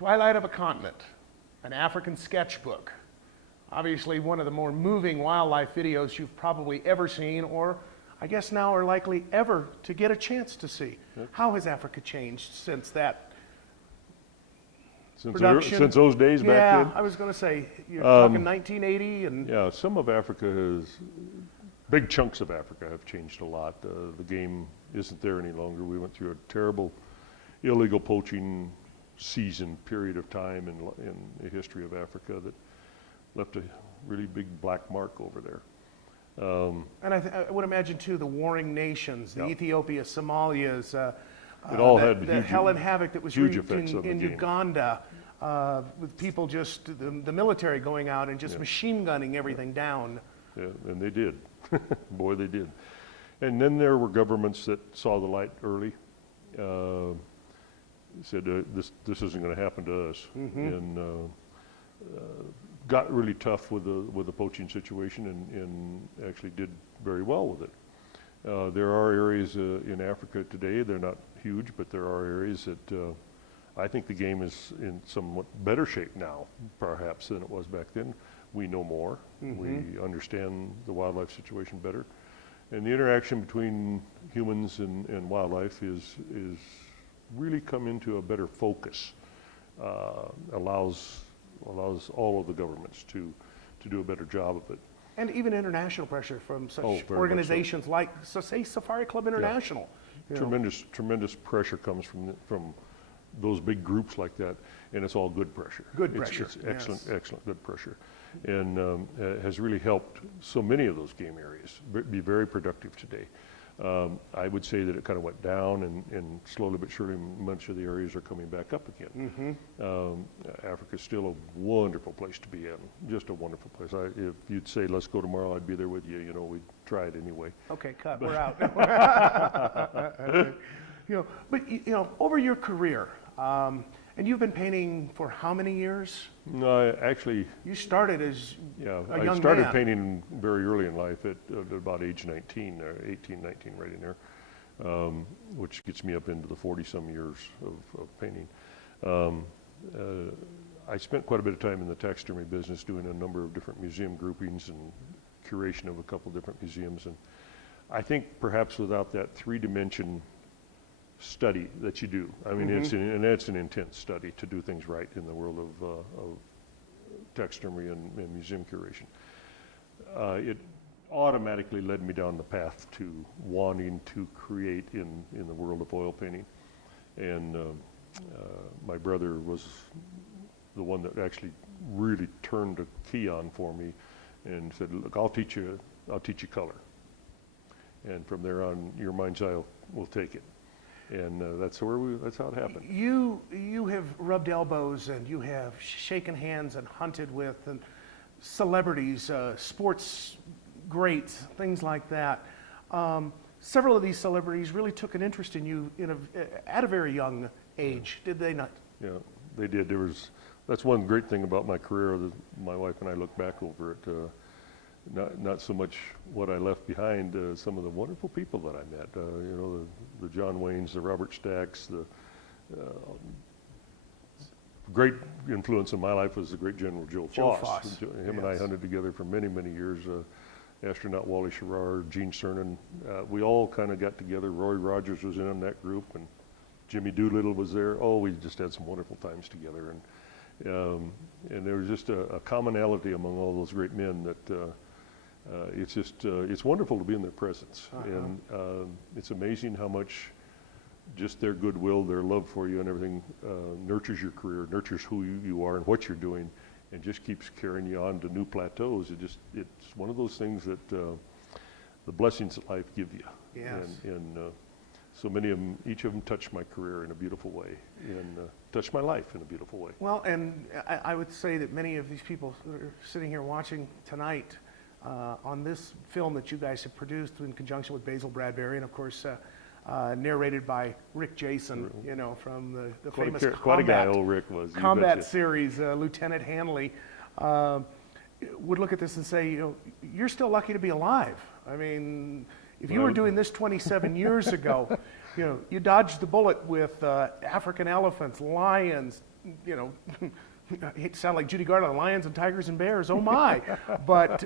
Twilight of a Continent, an African sketchbook. Obviously one of the more moving wildlife videos you've probably ever seen, or I guess now are likely ever to get a chance to see. Yep. How has Africa changed since that Since production? since those days back then? Yeah, I was going to say, you're talking 1980 and... Yeah, some of Africa has, big chunks of Africa have changed a lot. The game isn't there any longer. We went through a terrible illegal poaching season period of time in the history of Africa that left a really big black mark over there. And I would imagine too the warring nations, the Ethiopia, Somalia's, it all had the hell and havoc that was huge wreaked effects on the in game. Uganda, with people just the military going out and just machine gunning everything down. Yeah, and they did. Boy, they did. And then there were governments that saw the light early, said this isn't going to happen to us, and got really tough with the poaching situation, and actually did very well with it. There are areas in Africa today, they're not huge, but there are areas that I think the game is in somewhat better shape now, perhaps, than it was back then. We know more, we understand the wildlife situation better, and the interaction between humans and wildlife is really come into a better focus, allows all of the governments to do a better job of it. And even international pressure from such very organizations like, so say, Safari Club International. You know. Tremendous pressure comes from those big groups like that, and it's all good pressure. Good pressure. It's excellent good pressure, and has really helped so many of those game areas be very productive today. I would say that it kind of went down, and slowly but surely much of the areas are coming back up again. Africa's still a wonderful place to be in, just a wonderful place. If you'd say, let's go tomorrow, I'd be there with you. You know, we'd try it anyway. Okay, cut, we're out. But over your career, and you've been painting for how many years? No, actually... You started as a young man. I started painting very early in life at about age 19, or 18, 19, right in there, which gets me up into the 40-some years of painting. I spent quite a bit of time in the taxidermy business doing a number of different museum groupings and curation of a couple different museums, and I think perhaps without that three-dimension study that you do. I mean, it's an intense study to do things right in the world of taxidermy and museum curation. It automatically led me down the path to wanting to create in the world of oil painting. And my brother was the one that actually really turned the key on for me and said, look, I'll teach you color. And from there on, your mind's eye will take it. And that's how it happened. You have rubbed elbows and you have shaken hands and hunted with and celebrities, sports greats, things like that. Several of these celebrities really took an interest in you at a very young age, did they not? Yeah, they did. That's one great thing about my career that my wife and I look back over it. Not so much what I left behind, some of the wonderful people that I met, the John Waynes, the Robert Stacks, the great influence in my life was the great General Joe Foss. Him and I hunted together for many, many years. Astronaut Wally Sherrard, Gene Cernan, we all kind of got together. Roy Rogers was in that group, and Jimmy Doolittle was there. Oh, we just had some wonderful times together, and there was just a commonality among all those great men that it's wonderful to be in their presence, and it's amazing how much just their goodwill, their love for you and everything nurtures your career, nurtures who you are and what you're doing, and just keeps carrying you on to new plateaus. It's one of those things that the blessings that life give you. Yes. And so many of them, each of them touched my career in a beautiful way, and touched my life in a beautiful way. Well, and I would say that many of these people that are sitting here watching tonight on this film that you guys have produced in conjunction with Basil Bradbury, and of course narrated by Rick Jason, from the famous quite a guy old Rick was. Combat series, Lieutenant Hanley, would look at this and say, you're still lucky to be alive. I mean, if you were doing this 27 years ago, You know, you dodged the bullet with African elephants, lions, you know, I hate to sound like Judy Garland, lions and tigers and bears, oh my. But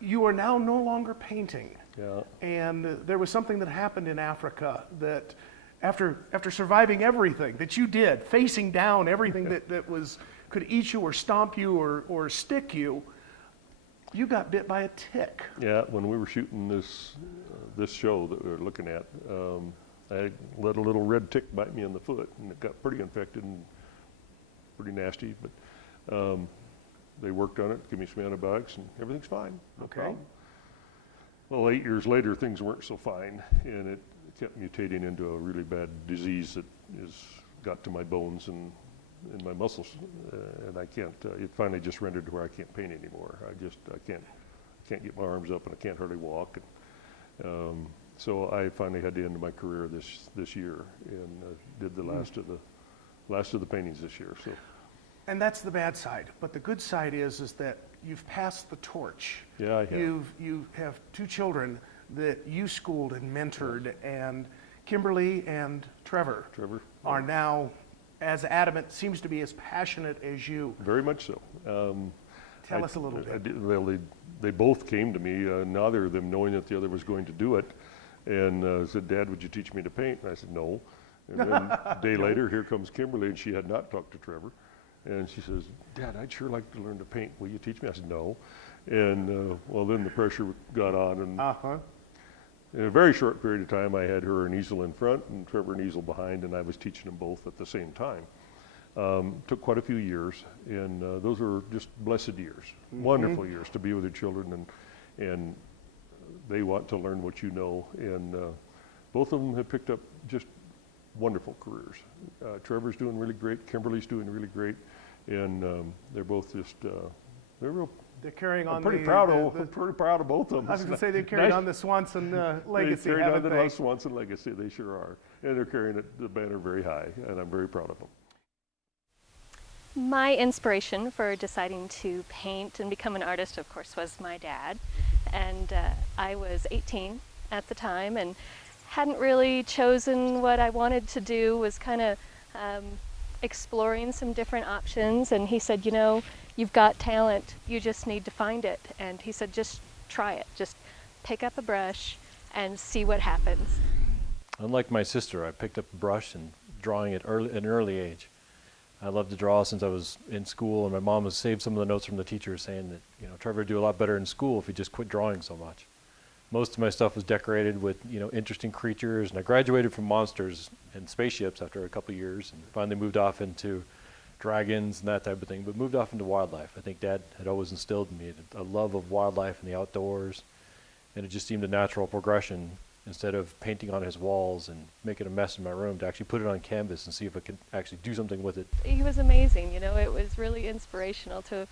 you are now no longer painting. Yeah. And there was something that happened in Africa that after surviving everything that you did, facing down everything that could eat you or stomp you or stick you, you got bit by a tick. Yeah, when we were shooting this show that we were looking at, I let a little red tick bite me in the foot, and it got pretty infected and pretty nasty. But they worked on it, gave me some antibiotics, and everything's fine. No problem. Well, 8 years later, things weren't so fine, and it kept mutating into a really bad disease that got to my bones and my muscles, and I can't. It finally just rendered to where I can't paint anymore. I can't get my arms up, and I can't hardly walk. And, so I finally had to end my career this year, and did the last of the paintings this year. So. And that's the bad side. But the good side is that you've passed the torch. Yeah, I have. You have 2 children that you schooled and mentored, and Kimberly and Trevor are now as adamant, seems to be as passionate as you. Very much so. Tell us a little bit. They both came to me, neither of them knowing that the other was going to do it, and said, "Dad, would you teach me to paint?" And I said, "No." And then a day later, here comes Kimberly, and she had not talked to Trevor. And she says, "Dad, I'd sure like to learn to paint. Will you teach me?" I said, "No." And well, then the pressure got on, and in a very short period of time, I had her an easel in front and Trevor an easel behind, and I was teaching them both at the same time. Took quite a few years, and those were just blessed years, wonderful years to be with your children, and they want to learn what you know, and both of them have picked up just wonderful careers. Trevor's doing really great, Kimberly's doing really great, and they're both just, they're carrying on. I'm pretty proud of both of them. I was going to say they're carrying on the Swanson legacy, They're carrying haven't on they? the Swanson legacy, they sure are. And they're carrying the banner very high, and I'm very proud of them. My inspiration for deciding to paint and become an artist, of course, was my dad. And I was 18 at the time and hadn't really chosen what I wanted to do, was kind of exploring some different options. And he said, "You know, you've got talent, you just need to find it." And he said, "Just try it, just pick up a brush and see what happens." Unlike my sister, I picked up a brush and drawing at an early age. I loved to draw since I was in school, and my mom has saved some of the notes from the teachers saying that, you know, Trevor would do a lot better in school if he just quit drawing so much. Most of my stuff was decorated with, you know, interesting creatures, and I graduated from monsters and spaceships after a couple of years, and finally moved off into dragons and that type of thing, but moved off into wildlife. I think Dad had always instilled in me a love of wildlife and the outdoors, and it just seemed a natural progression, instead of painting on his walls and making a mess in my room, to actually put it on canvas and see if I could actually do something with it. He was amazing, you know, it was really inspirational to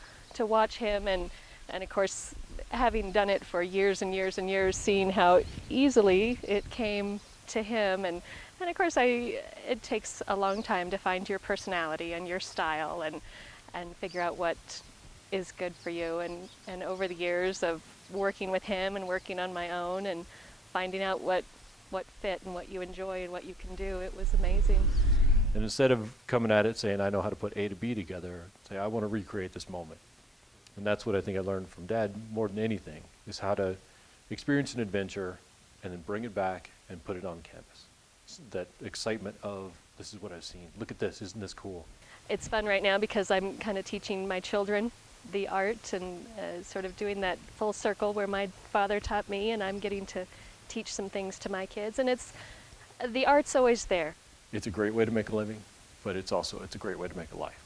watch him, and of course, having done it for years and years and years, seeing how easily it came to him, and of course it takes a long time to find your personality and your style and figure out what is good for you, and over the years of working with him and working on my own and finding out what fit and what you enjoy and what you can do, it was amazing. And instead of coming at it saying, I know how to put A to B together, say, I want to recreate this moment. And that's what I think I learned from Dad more than anything, is how to experience an adventure and then bring it back and put it on canvas. That excitement of, this is what I've seen. Look at this, isn't this cool? It's fun right now because I'm kind of teaching my children the art and sort of doing that full circle where my father taught me, and I'm getting to teach some things to my kids. And the art's always there. It's a great way to make a living, but it's a great way to make a life.